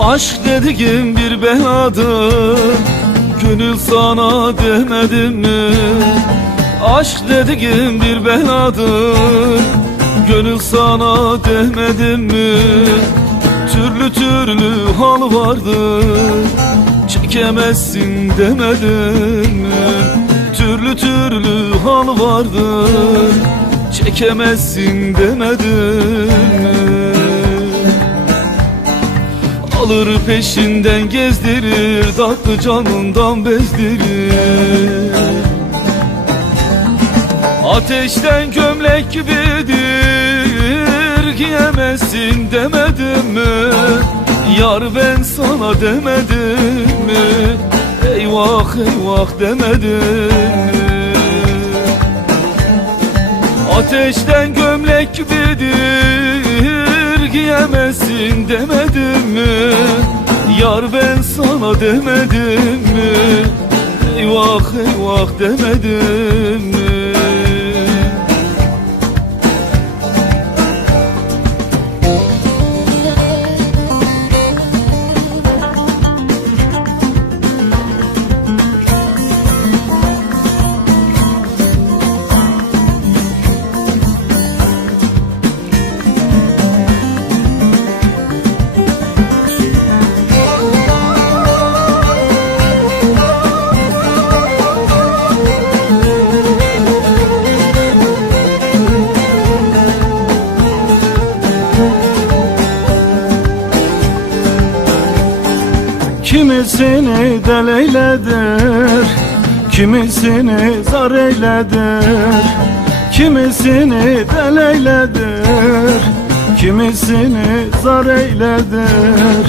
Aşk dediğim bir beladır, gönül sana demedim mi? Aşk dediğim bir beladır, gönül sana demedim mi? Türlü türlü hal vardır, çekemezsin demedim mi? Türlü türlü hal vardır, çekemezsin demedim mi? Alır peşinden gezdirir, tatlı canından bezdirir. Ateşten gömlek gibidir, giyemezsin demedim mi? Yar ben sana demedim mi? Eyvah eyvah demedim mi? Ateşten gömlek gibidir, giyemezsin demedim mi? Yar ben sana demedim mi? Eyvah eyvah demedim mi? Kimisini del eyledir, kimisini zar eyledir. Kimisini del eyledir, kimisini zar eyledir.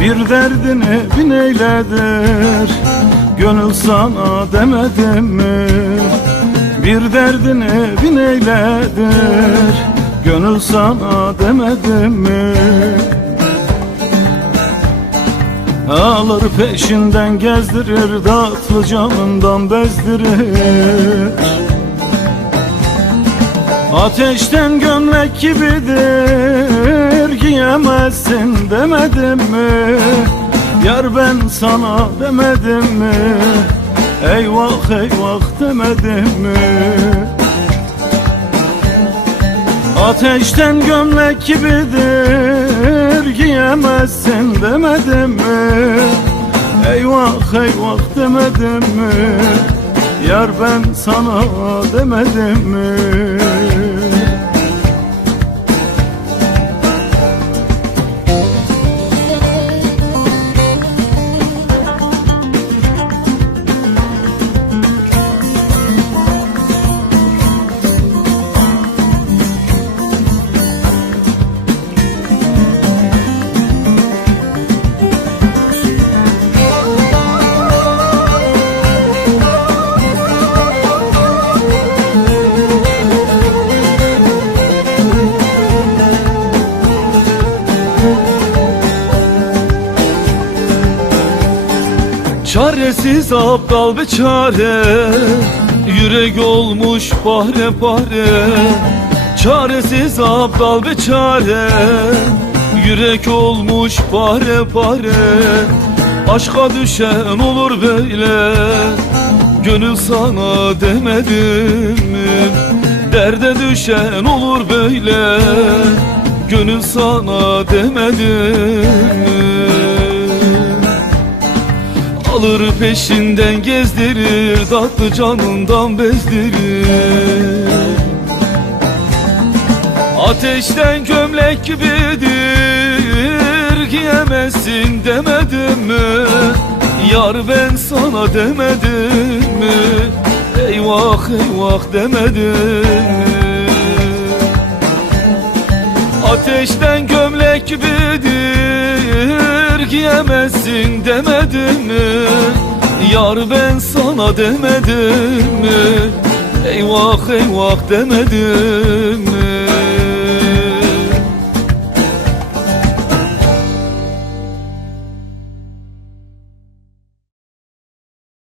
Bir derdini bin eyledir, gönül sana demedim mi? Bir derdini bin eyledir, gönül sana demedim mi? Alır peşinden gezdirir, tatlı canından bezdirir. Ateşten gömlek gibidir, giyemezsin demedim mi? Yar ben sana demedim mi? Eyvah eyvah demedim mi? Ateşten gömlek gibidir, giyemezsin demedim mi? Eyvah eyvah demedim mi? Yar ben sana demedim mi? Çaresiz aptal beçare, yürek olmuş pare pare. Çaresiz aptal beçare, yürek olmuş pare pare. Aşka düşen olur böyle, gönül sana demedim mi? Derde düşen olur böyle, gönül sana demedim mi? Alır peşinden gezdirir, tatlı canından bezdirir. Ateşten gömlek gibidir, giyemezsin demedim mi? Yar ben sana demedim mi? Eyvah eyvah demedim mi? Ateşten gömlek gibidir, giyemezsin demedim mi? Yar ben sana demedim mi? Eyvah eyvah demedim mi?